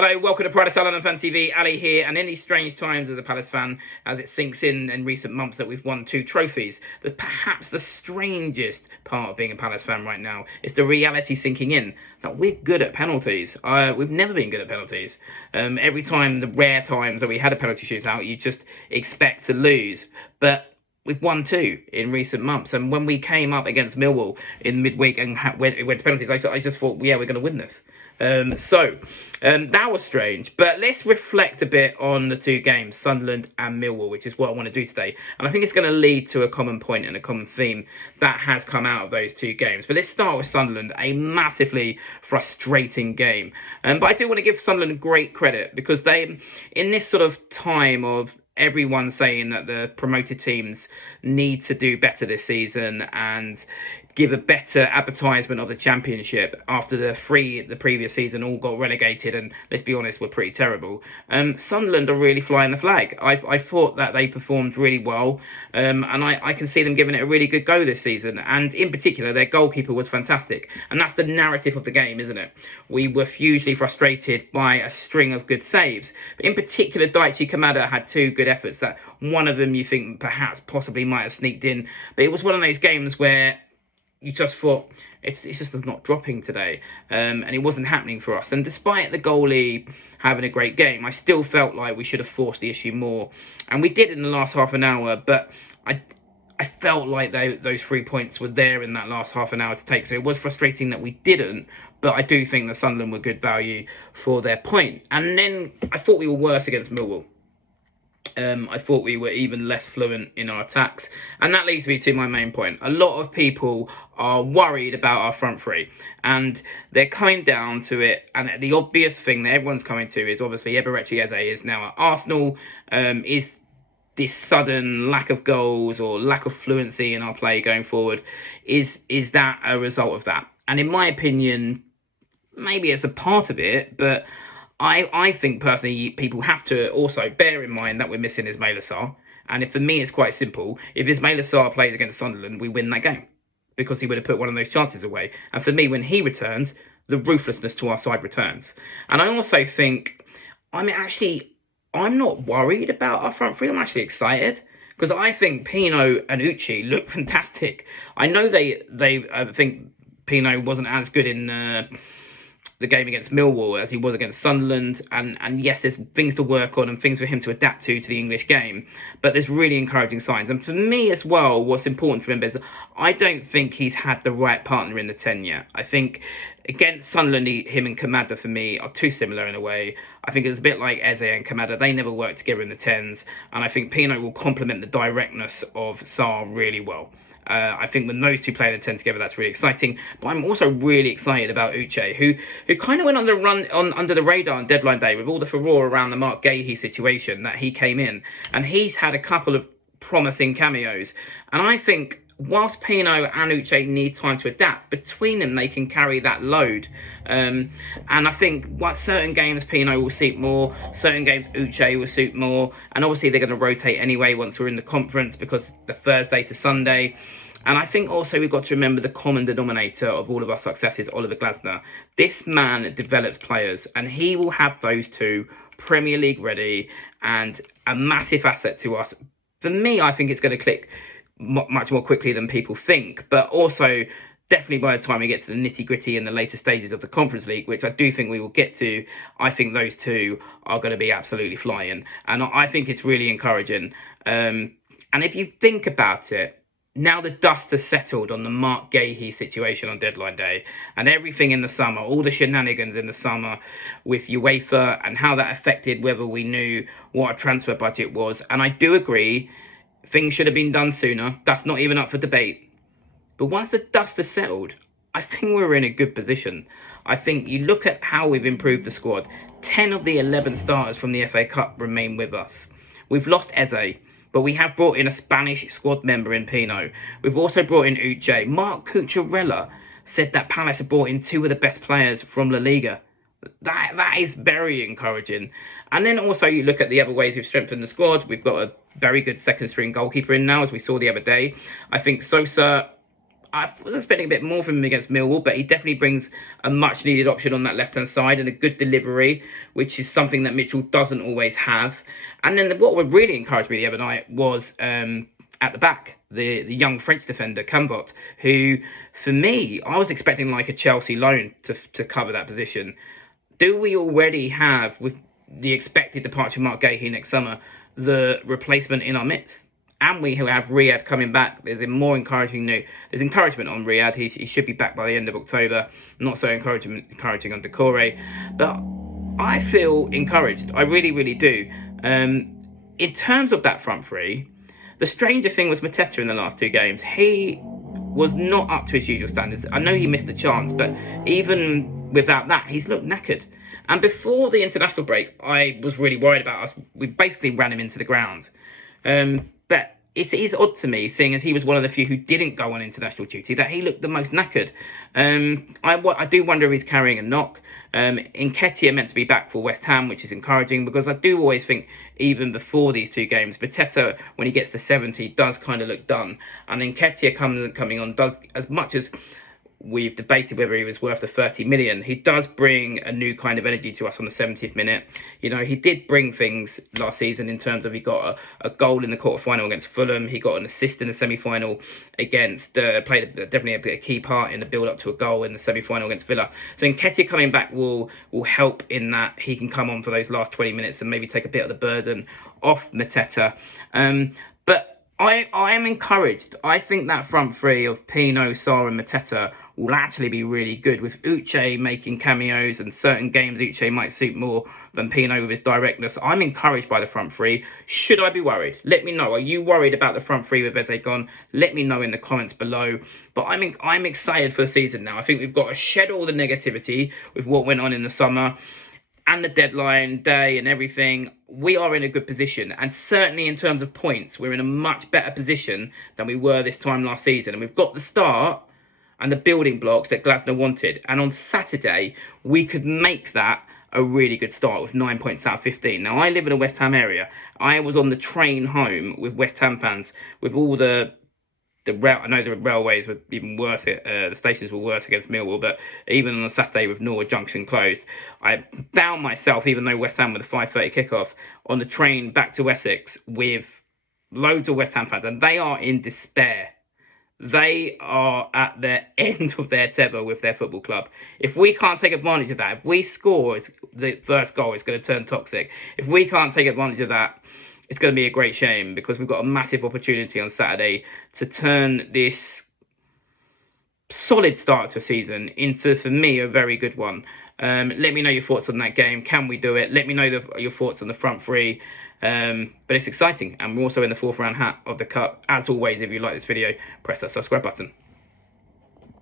Hello, welcome to Pride of Sunderland Fan TV. Ali here, and in these strange times as a Palace fan, as it sinks in recent months that we've won 2 trophies, that perhaps the strangest part of being a Palace fan right now is the reality sinking in that we're good at penalties. We've never been good at penalties. Every time, the rare times that we had a penalty shootout, you just expect to lose. But we've won 2 in recent months, and when we came up against Millwall in midweek and went to penalties, I just thought, yeah, we're going to win this. That was strange, but let's reflect a bit on the 2 games, Sunderland and Millwall, which is what I want to do today. And I think it's going to lead to a common point and a common theme that has come out of those 2 games. But let's start with Sunderland, a massively frustrating game. But I do want to give Sunderland great credit, because they, in this sort of time of everyone saying that the promoted teams need to do better this season and give a better advertisement of the championship after the previous season all got relegated, and let's be honest, were pretty terrible. Sunderland are really flying the flag. I thought that they performed really well, and I can see them giving it a really good go this season, and in particular their goalkeeper was fantastic, and that's the narrative of the game, isn't it? We were hugely frustrated by a string of good saves, but in particular Daichi Kamada had 2 good efforts that one of them you think perhaps possibly might have sneaked in, but it was one of those games where you just thought, it's just not dropping today, and it wasn't happening for us. And despite the goalie having a great game, I still felt like we should have forced the issue more, and we did in the last half an hour. But I felt like those 3 points were there in that last half an hour to take, so it was frustrating that we didn't. But I do think that Sunderland were good value for their point. And then I thought we were worse against Millwall. I thought we were even less fluent in our attacks, and that leads me to my main point. A lot of people are worried about our front 3, and they're coming down to it, and the obvious thing that everyone's coming to is obviously Eberechi Eze is now at Arsenal. Is this sudden lack of goals or lack of fluency in our play going forward, is that a result of that? And in my opinion, maybe it's a part of it, but I think personally people have to also bear in mind that we're missing Ismaila Sarr. And for me it's quite simple. If Ismaila Sarr plays against Sunderland, we win that game, because he would have put one of those chances away. And for me, when he returns, the ruthlessness to our side returns. And I also think, I'm not worried about our front 3. I'm actually excited, because I think Pino and Uchi look fantastic. I know I think Pino wasn't as good in the game against Millwall as he was against Sunderland, and yes, there's things to work on and things for him to adapt to the English game, but there's really encouraging signs. And for me as well, what's important for him is I don't think he's had the right partner in the 10 yet. I think against Sunderland, him and Kamada for me are too similar in a way. I think it's a bit like Eze and Kamada. They never worked together in the 10s, and I think Pino will complement the directness of Sarr really well. I think when those 2 play in the 10 together, that's really exciting. But I'm also really excited about Uche, who kind of went under the radar on deadline day with all the furore around the Mark Gahey situation that he came in. And he's had a couple of promising cameos. And I think whilst Pino and Uche need time to adapt, between them they can carry that load. And I think certain games Pino will suit more, certain games Uche will suit more, and obviously they're going to rotate anyway once we're in the conference, because the Thursday to Sunday. And I think also we've got to remember the common denominator of all of our success is Oliver Glasner. This man develops players, and he will have those 2 Premier League ready and a massive asset to us. For me, I think it's going to click much more quickly than people think, but also definitely by the time we get to the nitty-gritty and the later stages of the Conference League, which I do think we will get to, I think those 2 are going to be absolutely flying, and I think it's really encouraging. And if you think about it, now the dust has settled on the Mark Gahey situation on deadline day, and everything in the summer, all the shenanigans in the summer with UEFA and how that affected whether we knew what our transfer budget was. And I do agree, things should have been done sooner. That's not even up for debate. But once the dust has settled, I think we're in a good position. I think you look at how we've improved the squad. 10 of the 11 starters from the FA Cup remain with us. We've lost Eze, but we have brought in a Spanish squad member in Pino. We've also brought in Uche. Mark Cucurella said that Palace have brought in 2 of the best players from La Liga. That is very encouraging. And then also you look at the other ways we've strengthened the squad. We've got a very good second string goalkeeper in now, as we saw the other day. I think Sosa, I was expecting a bit more from him against Millwall, but he definitely brings a much needed option on that left hand side and a good delivery, which is something that Mitchell doesn't always have. And then what would really encourage me the other night was at the back, the young French defender Cambot, who for me I was expecting like a Chelsea loan to cover that position. Do we already have, with the expected departure of Mark Gahey next summer, the replacement in our midst? And we have Riyad coming back. There's There's encouragement on Riyad. He should be back by the end of October. Not so encouraging on Decore, but I feel encouraged. I really, really do. In terms of that front three, the stranger thing was Mateta in the last 2 games. He was not up to his usual standards. I know he missed the chance, but even without that, he's looked knackered. And before the international break, I was really worried about us. We basically ran him into the ground. But it is odd to me, seeing as he was one of the few who didn't go on international duty, that he looked the most knackered. I do wonder if he's carrying a knock. Nketiah meant to be back for West Ham, which is encouraging, because I do always think, even before these 2 games, Mateta, when he gets to 70, does kind of look done. And Nketiah coming on does, as much as we've debated whether he was worth the 30 million. He does bring a new kind of energy to us on the 70th minute. You know, he did bring things last season in terms of he got a goal in the quarter-final against Fulham. He got an assist in the semi-final against, played definitely a key part in the build-up to a goal in the semi-final against Villa. So Nketiah coming back will help in that he can come on for those last 20 minutes and maybe take a bit of the burden off Mateta. But I am encouraged. I think that front three of Pino, Sarr and Mateta will actually be really good, with Uche making cameos, and certain games Uche might suit more than Pino with his directness. I'm encouraged by the front three. Should I be worried? Let me know. Are you worried about the front three with Eze gone? Let me know in the comments below. But I'm excited for the season now. I think we've got to shed all the negativity with what went on in the summer and the deadline day and everything. We are in a good position, and certainly in terms of points, we're in a much better position than we were this time last season. And we've got the start and the building blocks that Glasner wanted. And on Saturday, we could make that a really good start with 9 points out of 15. Now, I live in a West Ham area. I was on the train home with West Ham fans, with all the I know the railways were even worse. The stations were worse against Millwall, but even on a Saturday with Norwood Junction closed, I found myself, even though West Ham with a 5:30 kickoff, on the train back to Essex with loads of West Ham fans, and they are in despair. They are at the end of their tether with their football club. If we can't take advantage of that, if we score the first goal, it's going to turn toxic. If we can't take advantage of that, it's going to be a great shame, because we've got a massive opportunity on Saturday to turn this solid start to a season into, for me, a very good one. Let me know your thoughts on that game. Can we do it? Let me know your thoughts on the front three. But it's exciting, and we're also in the 4th round hat of the Cup. As always, if you like this video, press that subscribe button.